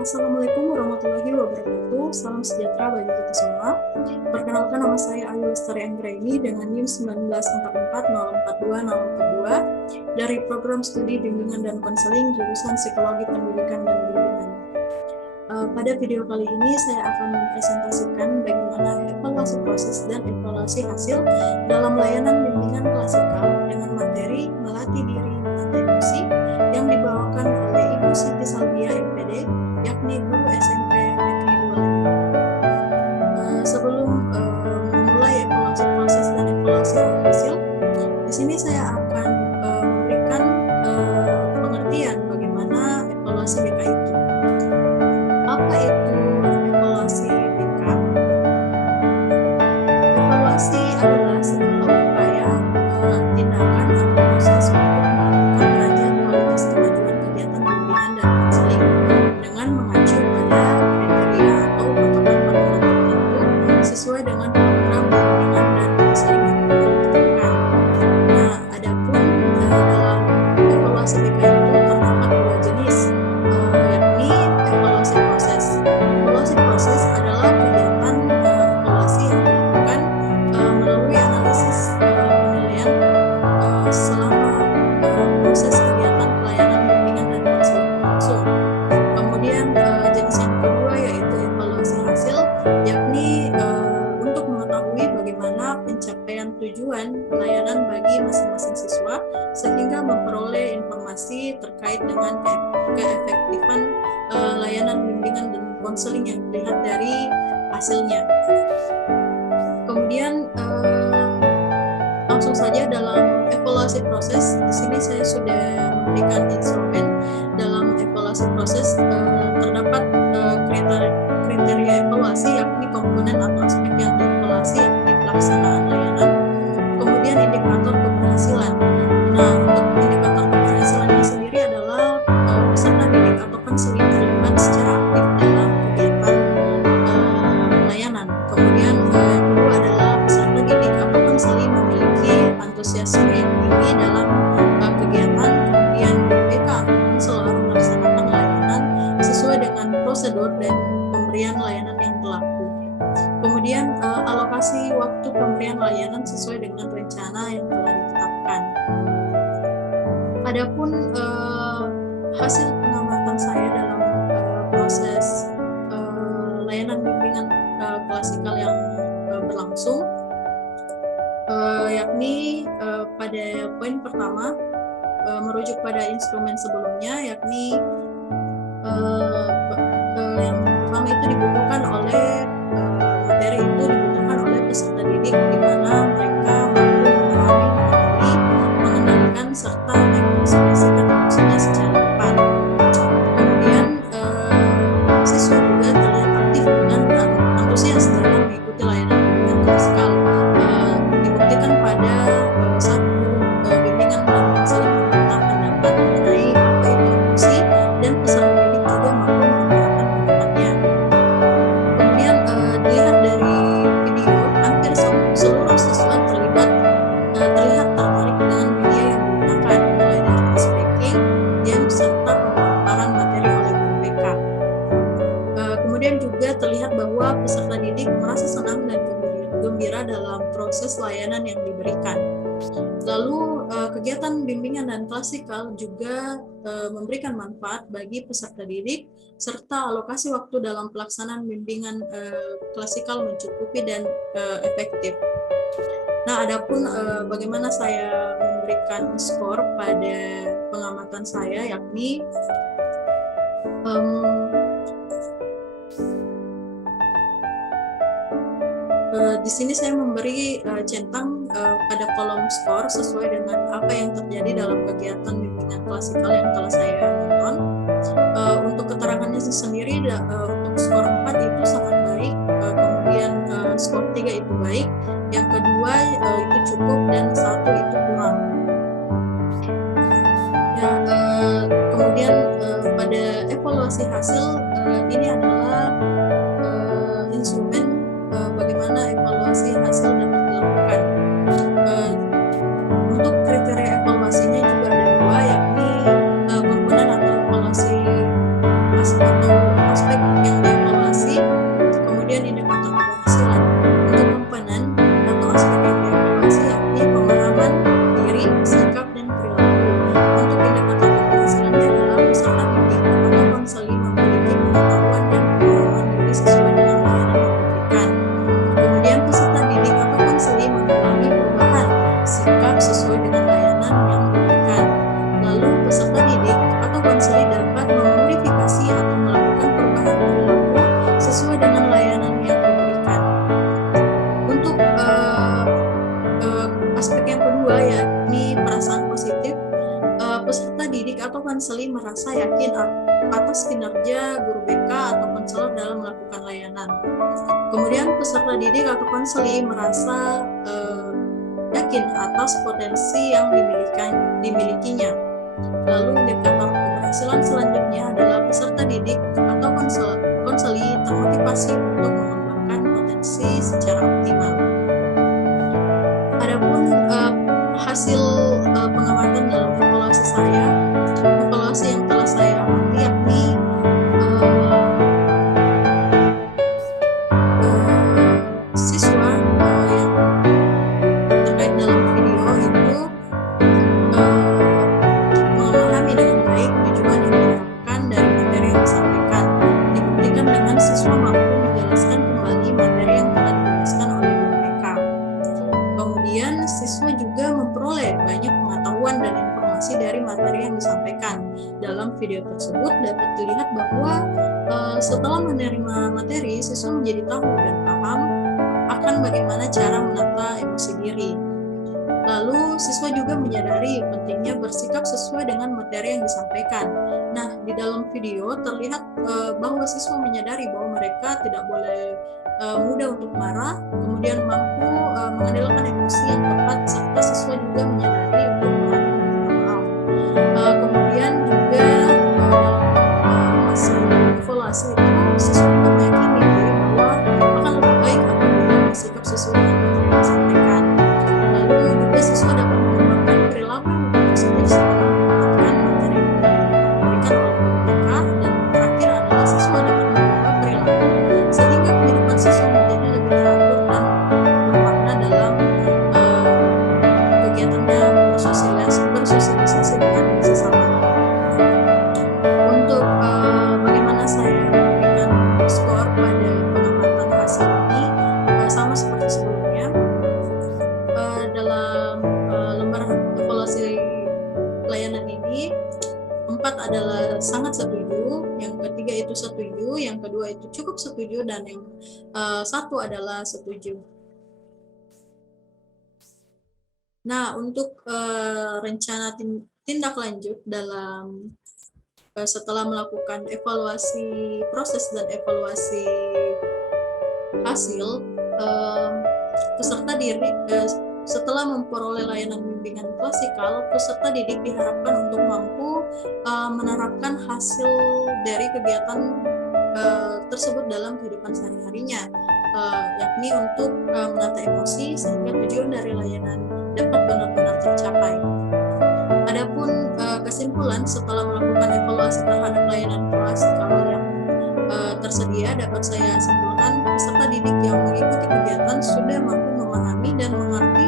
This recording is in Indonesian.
Assalamualaikum warahmatullahi wabarakatuh. Salam sejahtera bagi kita semua. Perkenalkan, nama saya Ayu Lestari Anggraini dengan NIM 1944042042 dari Program Studi Bimbingan dan Konseling jurusan Psikologi Pendidikan dan Bimbingan. Pada video kali ini saya akan mempresentasikan bagaimana evaluasi proses dan evaluasi hasil dalam layanan bimbingan klasikal dengan materi melatih diri menata emosi yang dibawakan oleh Ibu Siti Salbia MPD, yakni guru SMP Negeri 25. Sebelum memulai evaluasi proses dan evaluasi hasil, di sini saya akan memberikan pengertian bagaimana evaluasi BK itu. Apa itu evaluasi BK? Evaluasi adalah sebuah upaya tindakan atau proses untuk melakukan pengajian kualitas kemajuan kegiatan bimbingan dan konseling dengan mengacu pada kriteria atau patokan-patokan tertentu sesuai dengan program bimbingan dan konseling yang telah ditetapkan. Nah, adapun dalam evaluasi BK itu terdapat dua jenis, yakni evaluasi proses. Evaluasi proses adalah kegiatan evaluasi yang dilakukan melalui analisis penilaian selama proses kegiatan pelayanan bimbingan dan konseling berlangsung. Kemudian jenis yang kedua yaitu evaluasi hasil, yakni untuk mengetahui bagaimana pencapaian tujuan pelayanan bagi masing-masing siswa sehingga memperoleh informasi terkait dengan keefektifan layanan bimbingan dan konseling yang dilihat dari hasilnya. Kemudian langsung saja dalam evaluasi proses, di sini saya sudah memberikan instrumen. Dalam evaluasi proses terdapat kriteria evaluasi, yakni komponen atau aspek yang dievaluasi, yakni pelaksanaan layanan. Kemudian indikator keberhasilan. Nah, untuk indikator keberhasilannya sendiri adalah peserta didik atau konseling terlibat secara aktif dalam kegiatan layanan. Kemudian yang kedua adalah peserta didik atau konseling memiliki antusiasme yang tinggi dalam kegiatan. Kemudian BK atau konselor melaksanakan layanan sesuai dengan prosedur dan pemberian layanan yang berlaku. Kemudian alokasi waktu pemberian layanan sesuai dengan rencana yang telah ditetapkan. Adapun hasil pengamatan saya dalam proses layanan bimbingan klasikal yang berlangsung, yakni pada poin pertama merujuk pada instrumen sebelumnya, yakni yang pertama itu dibutuhkan oleh materi itu dibutuhkan oleh peserta didik di mana mereka mampu memahami, mengendalikan serta mengekspresikan emosinya secara tepat. Kemudian siswa juga terlihat aktif dan antusias dalam mengikuti layanan bimbingan klasikal. Dibuktikan pada saat bimbingan dan konseling meminta pendapat mengenai apa itu emosi, dan peserta didik juga mampu mengutarakan pendapatnya. Kemudian dilihat dari video, hampir seluruh siswa terlihat tertarik dengan media yang digunakan, mulai dari speaking, game, serta pemaparan materi oleh guru BK. Kemudian juga terlihat bahwa peserta didik merasa senang dan gembira dalam proses layanan yang diberikan. Lalu kegiatan bimbingan dan klasikal juga memberikan manfaat bagi peserta didik, serta alokasi waktu dalam pelaksanaan bimbingan klasikal mencukupi dan efektif. Nah, adapun bagaimana saya memberikan skor pada pengamatan saya, yakni di sini saya memberi centang pada kolom skor sesuai dengan apa yang terjadi dalam kegiatan bimbingan klasikal yang telah saya nonton. Untuk keterangannya sendiri, untuk skor 4 itu sangat baik, kemudian skor 3 itu baik, yang kedua itu cukup, dan 1 itu kurang. Ya, kemudian pada evaluasi hasil, ini adalah instrumen bagaimana evaluasi hasil dapat dilakukan. Untuk kriteria evaluasinya juga ada dua, yakni komponen atau evaluasi atau konseli merasa yakin atas kinerja guru BK atau konselor dalam melakukan layanan. Kemudian peserta didik atau konseli merasa yakin atas potensi yang dimilikinya. Lalu indikator keberhasilan selanjutnya adalah peserta didik atau konseli termotivasi untuk mengembangkan potensi secara optimal. Adapun hasil pengamatan dalam evaluasi yang telah saya amati yakni siswa yang terkait dalam video itu memahami dengan baik tujuan yang diharapkan dari materi yang disampaikan. Dibuktikan dengan siswa mampu menjelaskan kembali materi yang telah dijelaskan oleh guru BK. Kemudian siswa juga memperoleh banyak pengetahuan dan informasi dari materi yang disampaikan. Dalam video tersebut dapat dilihat bahwa setelah menerima materi, siswa menjadi tahu dan paham akan bagaimana cara menata emosi diri. Lalu siswa juga menyadari pentingnya bersikap sesuai dengan materi yang disampaikan. Nah, di dalam video terlihat bahwa siswa menyadari bahwa mereka tidak boleh mudah untuk marah, kemudian mampu mengandalkan emosi yang tepat, serta siswa juga menyadari untuk berani meminta maaf. Kemudian juga dalam masa evaluasi itu siswa juga meyakini diri bahwa akan lebih baik apabila bersikap sesuai dengan materi yang disampaikan. Lalu juga siswa dapat mengembangkan perilaku positif setelah mendapatkan materi yang diberikan oleh guru BK. Dan terakhir adalah siswa dapat mengubah perilaku sehingga kehidupan siswa menjadi lebih teratur dan bermakna dalam kegiatannya bersosialisasi dengan sesama. Untuk bagaimana saya memberikan skor pada pengamatan hasil ini, sama seperti sebelumnya. Dalam lembar evaluasi layanan ini, 4 adalah sangat setuju, yang ketiga itu setuju, yang kedua itu cukup setuju, dan yang 1 adalah setuju. Nah, untuk rencana tindak lanjut dalam setelah melakukan evaluasi proses dan evaluasi hasil, peserta didik setelah memperoleh layanan bimbingan klasikal, peserta didik diharapkan untuk mampu menerapkan hasil dari kegiatan tersebut dalam kehidupan sehari-harinya, yakni untuk menata emosi sehingga tujuan dari layanan dapat benar-benar tercapai. Adapun kesimpulan setelah melakukan evaluasi terhadap layanan klasikal yang tersedia, dapat saya simpulkan peserta didik yang mengikuti kegiatan sudah mampu memahami dan mengerti